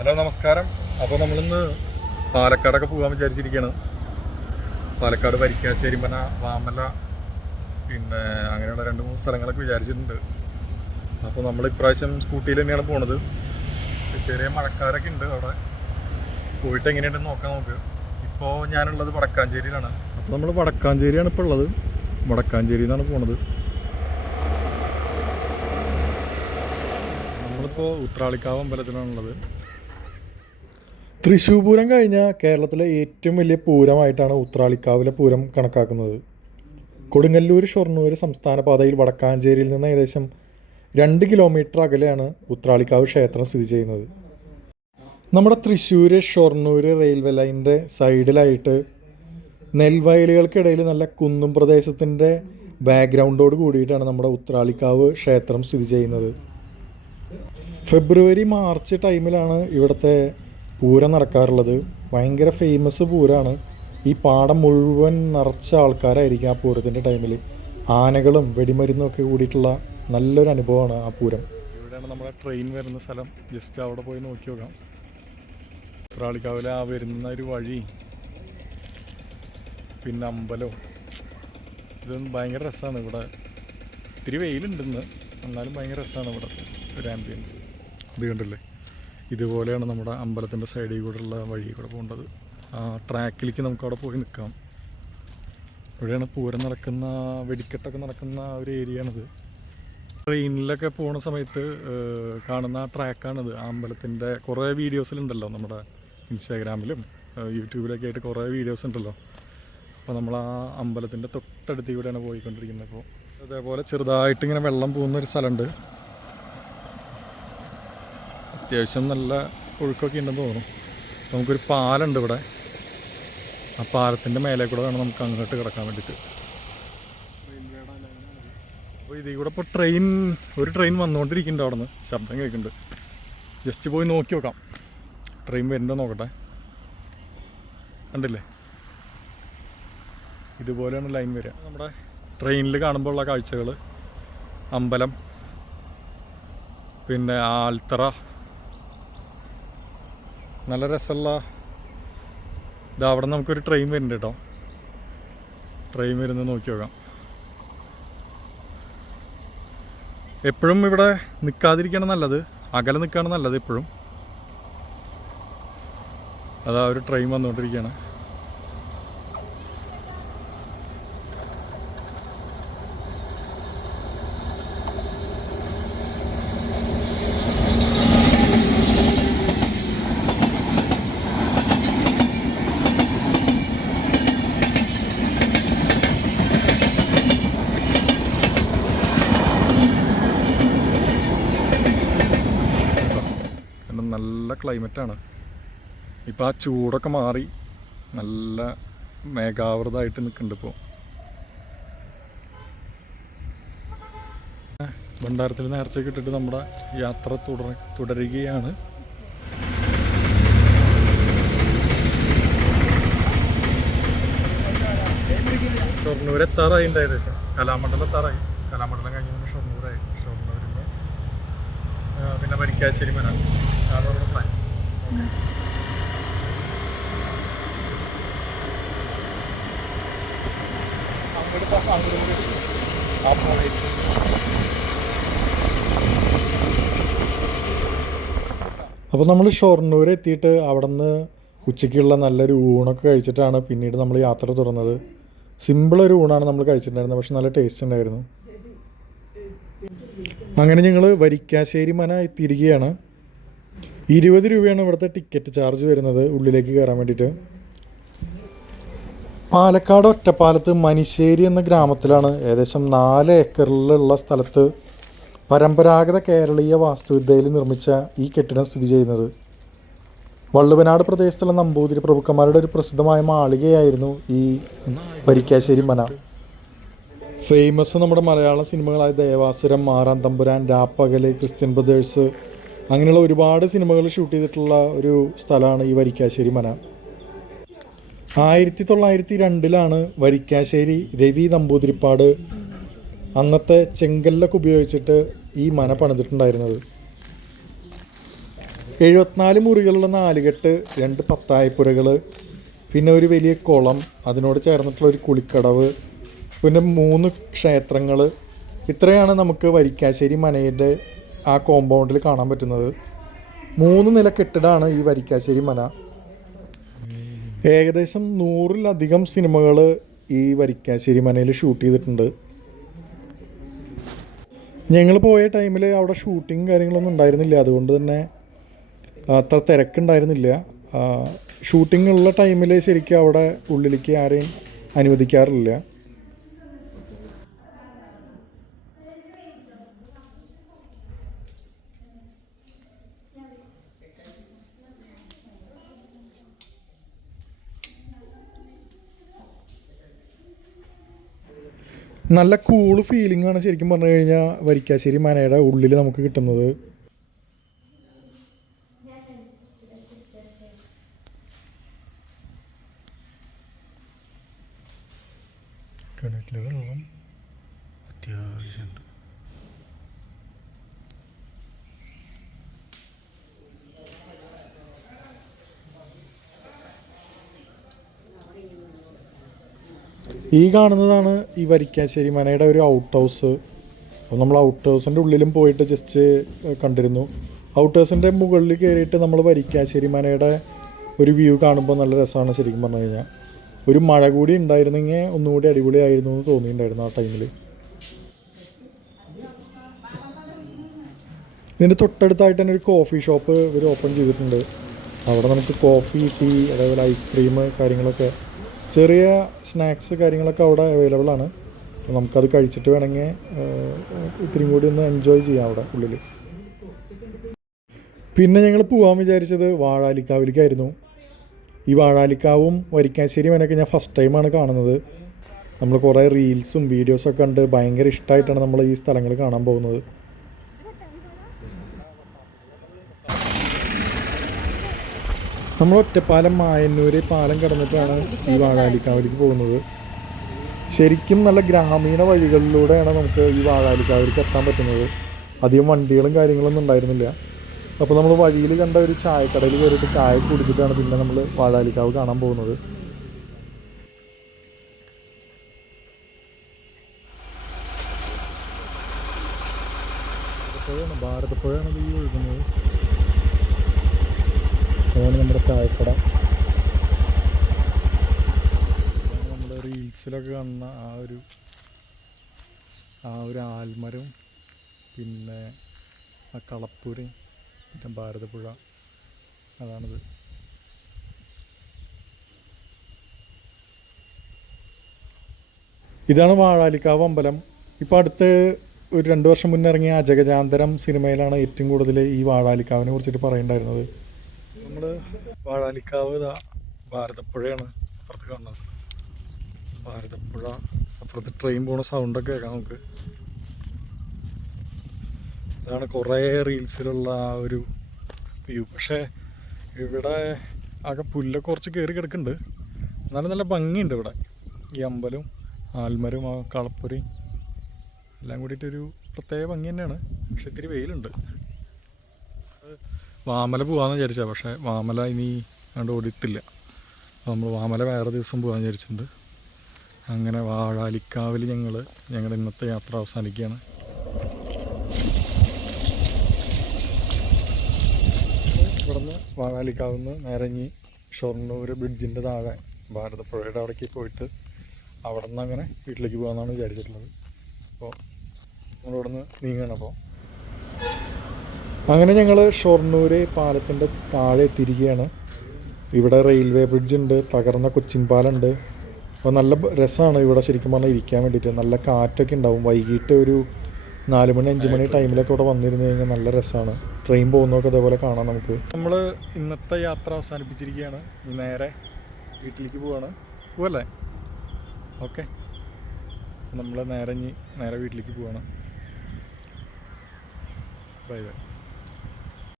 Hello നമസ്കാരം. അപ്പോൾ നമ്മളിന്ന് പാലക്കാടൊക്കെ പോകാൻ വിചാരിച്ചിരിക്കുകയാണ്. പാലക്കാട് വരിക്കാശ്ശേരി മന, വാമല, പിന്നെ അങ്ങനെയുള്ള 2-3 സ്ഥലങ്ങളൊക്കെ വിചാരിച്ചിട്ടുണ്ട്. അപ്പോൾ നമ്മൾ ഇപ്രാവശ്യം സ്കൂട്ടിയിൽ തന്നെയാണ് പോണത്. ചെറിയ മഴക്കാരൊക്കെ ഉണ്ട് അവിടെ. പോയിട്ട് എങ്ങനെയുണ്ടെന്ന് നോക്കാം നമുക്ക്. ഇപ്പോൾ ഞാനുള്ളത് വടക്കാഞ്ചേരിയിലാണ്. അപ്പോൾ നമ്മൾ വടക്കാഞ്ചേരിയാണ് ഇപ്പോൾ ഉള്ളത്. വടക്കാഞ്ചേരിയിൽ നിന്നാണ് പോണത്. നമ്മളിപ്പോൾ ഉത്രാളിക്കാവ് അമ്പലത്തിലാണുള്ളത്. തൃശ്ശൂർ പൂരം കഴിഞ്ഞ കേരളത്തിലെ ഏറ്റവും വലിയ പൂരമായിട്ടാണ് ഉത്രാളിക്കാവിലെ പൂരം കണക്കാക്കുന്നത്. കൊടുങ്ങല്ലൂർ ഷൊർണൂർ സംസ്ഥാന പാതയിൽ വടക്കാഞ്ചേരിയിൽ നിന്ന് ഏകദേശം 2 കിലോമീറ്റർ അകലെയാണ് ഉത്രാളിക്കാവ് ക്ഷേത്രം സ്ഥിതി ചെയ്യുന്നത്. നമ്മുടെ തൃശ്ശൂർ ഷൊർണൂർ റെയിൽവേ ലൈനിൻ്റെ സൈഡിലായിട്ട് നെൽവയലുകൾക്കിടയിൽ നല്ല കുന്നും പ്രദേശത്തിൻ്റെ ബാക്ക്ഗ്രൗണ്ടോട് കൂടിയിട്ടാണ് നമ്മുടെ ഉത്രാളിക്കാവ് ക്ഷേത്രം സ്ഥിതി ചെയ്യുന്നത്. ഫെബ്രുവരി മാർച്ച് ടൈമിലാണ് ഇവിടുത്തെ പൂരം നടക്കാറുള്ളത്. ഭയങ്കര ഫേമസ് പൂരമാണ്. ഈ പാടം മുഴുവൻ നിറച്ച ആൾക്കാരായിരിക്കും ആ പൂരത്തിൻ്റെ ടൈമിൽ. ആനകളും വെടിമരുന്നും ഒക്കെ കൂടിയിട്ടുള്ള നല്ലൊരു അനുഭവമാണ് ആ പൂരം. ഇവിടെയാണ് നമ്മുടെ ട്രെയിൻ വരുന്ന സ്ഥലം. ജസ്റ്റ് അവിടെ പോയി നോക്കി നോക്കാം. ഉത്രാളിക്കാവിലെ ആ വരുന്ന ഒരു വഴി, പിന്നെ അമ്പലവും, ഇതൊന്നും ഭയങ്കര രസമാണ്. ഇവിടെ ഇത്തിരി വെയിലുണ്ടെന്ന്, എന്നാലും ഭയങ്കര രസമാണ് ഇവിടുത്തെ ഒരു ആംബിയൻസ്. ഇത് കണ്ടില്ലേ, ഇതുപോലെയാണ് നമ്മുടെ അമ്പലത്തിൻ്റെ സൈഡിൽ കൂടെയുള്ള വഴി കൂടെ പോകേണ്ടത്. ആ ട്രാക്കിലേക്ക് നമുക്ക് അവിടെ പോയി നിൽക്കാം. ഇവിടെയാണ് പൂരം നടക്കുന്ന, വെടിക്കെട്ടൊക്കെ നടക്കുന്ന ഒരു ഏരിയയാണിത്. ട്രെയിനിലൊക്കെ പോകുന്ന സമയത്ത് കാണുന്ന ആ ട്രാക്കാണിത്. ആ അമ്പലത്തിൻ്റെ കുറേ വീഡിയോസിലുണ്ടല്ലോ, നമ്മുടെ ഇൻസ്റ്റാഗ്രാമിലും യൂട്യൂബിലൊക്കെ ആയിട്ട് കുറേ വീഡിയോസ് ഉണ്ടല്ലോ. അപ്പോൾ നമ്മൾ ആ അമ്പലത്തിൻ്റെ തൊട്ടടുത്ത് കൂടെയാണ് പോയിക്കൊണ്ടിരിക്കുന്നത്. അപ്പോൾ അതേപോലെ ചെറുതായിട്ട് ഇങ്ങനെ വെള്ളം പോകുന്നൊരു സ്ഥലമുണ്ട്. അത്യാവശ്യം നല്ല ഒഴുക്കൊക്കെ ഉണ്ടെന്ന് തോന്നുന്നു. നമുക്കൊരു പാലമുണ്ട് ഇവിടെ. ആ പാലത്തിൻ്റെ മേലെ കൂടെ വേണം നമുക്ക് അങ്ങോട്ട് കിടക്കാൻ വേണ്ടിയിട്ട്. അപ്പോൾ ഇതിൽ കൂടെ ഇപ്പോൾ ഒരു ട്രെയിൻ വന്നുകൊണ്ടിരിക്കുന്നുണ്ട്. അവിടെ നിന്ന് ശബ്ദം കേൾക്കുന്നുണ്ട്. ജസ്റ്റ് പോയി നോക്കി നോക്കാം, ട്രെയിൻ വരുന്നുണ്ടോ നോക്കട്ടെ. കണ്ടില്ലേ, ഇതുപോലെയാണ് ലൈൻ വരിക. നമ്മുടെ ട്രെയിനിൽ കാണുമ്പോൾ ഉള്ള കാഴ്ചകൾ, അമ്പലം, പിന്നെ ആൽത്തറ, നല്ല രസമുള്ള അവിടെ നമുക്കൊരു ട്രെയിൻ വരുന്നുണ്ട് കേട്ടോ. ട്രെയിൻ വരുന്നത് നോക്കി നോക്കാം. എപ്പോഴും ഇവിടെ നിൽക്കാതിരിക്കുകയാണ് നല്ലത്, അകലെ നിൽക്കുകയാണ് നല്ലത് എപ്പോഴും. അതാ ഒരു ട്രെയിൻ വന്നുകൊണ്ടിരിക്കുകയാണ്. നല്ല ക്ലൈമറ്റാണ് ഇപ്പോൾ. ആ ചൂടൊക്കെ മാറി നല്ല മേഘാവൃതമായിട്ട് നിൽക്കുന്നുണ്ട് ഇപ്പോൾ. ഭണ്ഡാരത്തിൽ നേർച്ചയൊക്കെ ഇട്ടിട്ട് നമ്മുടെ യാത്ര തുടരുകയാണ്. ഷൊർണൂർ എത്താറായിട്ടുണ്ട് ഏകദേശം. കലാമണ്ഡലം എത്താറായി. കലാമണ്ഡലം കഴിഞ്ഞ് ഷൊർണൂറായി. ഷൊർണൂരിൽ നിന്ന് പിന്നെ വരിക്കാശ്ശേരി മന, അതാണ് പ്ലാൻ. അപ്പോൾ നമ്മൾ ഷൊർണൂർ എത്തിയിട്ട് അവിടെ നിന്ന് ഉച്ചയ്ക്കുള്ള നല്ലൊരു ഊണൊക്കെ കഴിച്ചിട്ടാണ് പിന്നീട് നമ്മൾ യാത്ര തുറന്നത്. സിമ്പിളൊരു ഊണാണ് നമ്മൾ കഴിച്ചിട്ടുണ്ടായിരുന്നത്, പക്ഷെ നല്ല ടേസ്റ്റ് ഉണ്ടായിരുന്നു. അങ്ങനെ ഞങ്ങൾ വരിക്കാശ്ശേരി മന എത്തിയിരിക്കുകയാണ്. 20 രൂപയാണ് ഇവിടുത്തെ ടിക്കറ്റ് ചാർജ് വരുന്നത് ഉള്ളിലേക്ക് കയറാൻ വേണ്ടിയിട്ട്. പാലക്കാട് ഒറ്റപ്പാലത്ത് മനിശ്ശേരി എന്ന ഗ്രാമത്തിലാണ് ഏകദേശം 4 ഏക്കറിലുള്ള സ്ഥലത്ത് പരമ്പരാഗത കേരളീയ വാസ്തുവിദ്യയിൽ നിർമ്മിച്ച ഈ കെട്ടിടം സ്ഥിതി ചെയ്യുന്നത്. വള്ളുവനാട് പ്രദേശത്തുള്ള നമ്പൂതിരി പ്രഭുക്കന്മാരുടെ ഒരു പ്രസിദ്ധമായ മാളികയായിരുന്നു ഈ വരിക്കാശ്ശേരി മന. ഫേമസ് നമ്മുടെ മലയാള സിനിമകളായ ദേവാസുരം, മാറാൻ തമ്പുരാൻ, രാപ്പകല്, ക്രിസ്ത്യൻ ബ്രദേഴ്സ്, അങ്ങനെയുള്ള ഒരുപാട് സിനിമകൾ ഷൂട്ട് ചെയ്തിട്ടുള്ള ഒരു സ്ഥലമാണ് ഈ വരിക്കാശ്ശേരി മന. 1902 വരിക്കാശ്ശേരി രവി നമ്പൂതിരിപ്പാട് അന്നത്തെ ചെങ്കല്ലൊക്കെ ഉപയോഗിച്ചിട്ട് ഈ മന പണിതിട്ടുണ്ടായിരുന്നത്. 74 മുറികളുള്ള നാലുകെട്ട്, 2 പത്തായപ്പുരകൾ, പിന്നെ ഒരു വലിയ കുളം, അതിനോട് ചേർന്നിട്ടുള്ള ഒരു കുളിക്കടവ്, പിന്നെ 3 ക്ഷേത്രങ്ങൾ. ഇത്രയാണ് നമുക്ക് വരിക്കാശ്ശേരി മനയുടെ ആ കോമ്പൗണ്ടിൽ കാണാൻ പറ്റുന്നത്. 3 നില കെട്ടിടമാണ് ഈ വരിക്കാശ്ശേരി മന. ഏകദേശം 100-ലധികം സിനിമകൾ ഈ വരിക്കാശ്ശേരി മനയിൽ ഷൂട്ട് ചെയ്തിട്ടുണ്ട്. ഞങ്ങൾ പോയ ടൈമിൽ അവിടെ ഷൂട്ടിങ് കാര്യങ്ങളൊന്നും ഉണ്ടായിരുന്നില്ല, അതുകൊണ്ട് തന്നെ അത്ര തിരക്കുണ്ടായിരുന്നില്ല. ഷൂട്ടിംഗ് ഉള്ള ടൈമിൽ ശരിക്കും അവിടെ ഉള്ളിലേക്ക് ആരെയും അനുവദിക്കാറില്ല. നല്ല കൂള് ഫീലിംഗ് ആണ് ശരിക്കും പറഞ്ഞു കഴിഞ്ഞാൽ വരിക്കാശ്ശേരി മനയുടെ ഉള്ളിൽ നമുക്ക് കിട്ടുന്നത്. കിണറ്റിലെ വെള്ളം അത്യാവശ്യമുണ്ട്. ഈ കാണുന്നതാണ് ഈ വരിക്കാശ്ശേരി മനയുടെ ഒരു ഔട്ട് ഹൗസ്. അപ്പോൾ നമ്മൾ ഔട്ട് ഹൗസിൻ്റെ ഉള്ളിലും പോയിട്ട് ജസ്റ്റ് കണ്ടിരുന്നു. ഔട്ട് ഹൗസിൻ്റെ മുകളിൽ കയറിയിട്ട് നമ്മൾ വരിക്കാശ്ശേരി മനയുടെ ഒരു വ്യൂ കാണുമ്പോൾ നല്ല രസമാണ് ശരിക്കും പറഞ്ഞു കഴിഞ്ഞാൽ. ഒരു മഴ കൂടി ഉണ്ടായിരുന്നെങ്കിൽ ഒന്നുകൂടി അടിപൊളിയായിരുന്നു എന്ന് തോന്നിയിട്ടുണ്ടായിരുന്നു ആ ടൈമിൽ. ഇതിൻ്റെ തൊട്ടടുത്തായിട്ട് തന്നെ ഒരു കോഫി ഷോപ്പ് ഇവർ ഓപ്പൺ ചെയ്തിട്ടുണ്ട്. അവിടെ നമുക്ക് കോഫി, ടീ, അതേപോലെ ഐസ്ക്രീം കാര്യങ്ങളൊക്കെ, ചെറിയ സ്നാക്സ് കാര്യങ്ങളൊക്കെ അവിടെ അവൈലബിൾ ആണ്. നമുക്കത് കഴിച്ചിട്ട് വേണമെങ്കിൽ ഇത്തിരിയും കൂടി ഒന്ന് എൻജോയ് ചെയ്യാം അവിടെ ഉള്ളിൽ. പിന്നെ ഞങ്ങൾ പോകാൻ വിചാരിച്ചത് വാഴാലിക്കാവിലേക്കായിരുന്നു. ഈ വാഴാലിക്കാവും വരിക്കാശ്ശേരി മനയൊക്കെ ഞാൻ ഫസ്റ്റ് ടൈമാണ് കാണുന്നത്. നമ്മൾ കുറേ റീൽസും വീഡിയോസൊക്കെ കണ്ട് ഭയങ്കര ഇഷ്ടമായിട്ടാണ് നമ്മൾ ഈ സ്ഥലങ്ങൾ കാണാൻ പോകുന്നത്. നമ്മൾ ഒറ്റപ്പാലം മായന്നൂർ പാലം കടന്നിട്ടാണ് ഈ വാഴാലിക്കാവിലേക്ക് പോകുന്നത്. ശരിക്കും നല്ല ഗ്രാമീണ വഴികളിലൂടെയാണ് നമുക്ക് ഈ വാഴാലിക്കാവിലേക്ക് എത്താൻ പറ്റുന്നത്. അധികം വണ്ടികളും കാര്യങ്ങളൊന്നും ഉണ്ടായിരുന്നില്ല. അപ്പോൾ നമ്മൾ വഴിയിൽ കണ്ട ഒരു ചായക്കടയിൽ കയറിയിട്ട് ചായ കുടിച്ചിട്ടാണ് പിന്നെ നമ്മൾ വാഴാലിക്കാവ് കാണാൻ പോകുന്നത്. ഭാരതപ്പുഴയാണ് ഈ ഒഴുകുന്നത്. അതാണ് നമ്മുടെ ചായക്കട. നമ്മൾ റീൽസിലൊക്കെ കാണുന്ന ആ ഒരു ആൽമരം, പിന്നെ ആ കളപ്പൂരയും, പിന്നെ ഭാരതപ്പുഴ, അതാണിത്. ഇതാണ് വാഴാലിക്കാവ് അമ്പലം. ഇപ്പോൾ അടുത്ത് ഒരു 2 വർഷം മുന്നേ ഇറങ്ങിയ അജഗജാന്തരം സിനിമയിലാണ് ഏറ്റവും കൂടുതൽ ഈ വാഴാലിക്കാവിനെ കുറിച്ചിട്ട് പറയുന്നുണ്ടായിരുന്നത്. നമ്മൾ വാഴാലിക്കാവ് ഭാരതപ്പുഴയാണ് അപ്പുറത്ത് കാണുന്നത്. ഭാരതപ്പുഴ, അപ്പുറത്ത് ട്രെയിൻ പോണ സൗണ്ടൊക്കെ കേൾക്കാം നമുക്ക്. ഇതാണ് കുറേ റീൽസിലുള്ള ആ ഒരു വ്യൂ. പക്ഷേ ഇവിടെ ആകെ പുല്ലൊക്കെ കുറച്ച് കയറി കിടക്കുന്നുണ്ട്. എന്നാലും നല്ല ഭംഗിയുണ്ട് ഇവിടെ. ഈ അമ്പലവും ആൽമരവും ആ കളപ്പുരയും എല്ലാം കൂടിയിട്ടൊരു പ്രത്യേക ഭംഗി തന്നെയാണ്. പക്ഷെ ഇത്തിരി വെയിലുണ്ട്. വാമല പോകാമെന്ന് വിചാരിച്ചാൽ, പക്ഷേ വാമല ഇനി കണ്ട് ഓടിയിട്ടില്ല. അപ്പോൾ നമ്മൾ വാമല വേറെ ദിവസം പോകാൻ വിചാരിച്ചിട്ടുണ്ട്. അങ്ങനെ വാഴാലിക്കാവിൽ ഞങ്ങളുടെ ഇന്നത്തെ യാത്ര അവസാനിക്കുകയാണ്. ഇവിടുന്ന് വാഴാലിക്കാവിൽ നിന്ന് നേരെ ഷൊർണൂർ ബ്രിഡ്ജിൻ്റെ താഴെ ഭാരതപ്പുഴയുടെ അവിടേക്ക് പോയിട്ട് അവിടെ നിന്ന് അങ്ങനെ വീട്ടിലേക്ക് പോകാമെന്നാണ് വിചാരിച്ചിട്ടുള്ളത്. അപ്പോൾ നമ്മളിവിടെ നിന്ന് നീങ്ങണം. അപ്പോൾ അങ്ങനെ ഞങ്ങൾ ഷൊർണൂർ പാലത്തിൻ്റെ താഴെ എത്തിയിരിക്കുകയാണ്. ഇവിടെ റെയിൽവേ ബ്രിഡ്ജുണ്ട്, തകർന്ന കൊച്ചിൻ പാലമുണ്ട്. അപ്പോൾ നല്ല രസമാണ് ഇവിടെ ശരിക്കും പറഞ്ഞാൽ ഇരിക്കാൻ വേണ്ടിയിട്ട്. നല്ല കാറ്റൊക്കെ ഉണ്ടാവും. വൈകിട്ട് ഒരു 4 മണി 5 മണി ടൈമിലൊക്കെ ഇവിടെ വന്നിരുന്നു കഴിഞ്ഞാൽ നല്ല രസമാണ്. ട്രെയിൻ പോകുന്നതൊക്കെ അതേപോലെ കാണാം നമുക്ക്. നമ്മൾ ഇന്നത്തെ യാത്ര അവസാനിപ്പിച്ചിരിക്കുകയാണ്. നേരെ വീട്ടിലേക്ക് പോവല്ലേ? ഓക്കെ, നമ്മൾ നേരെ വീട്ടിലേക്ക് പോവാണ്. Bye bye.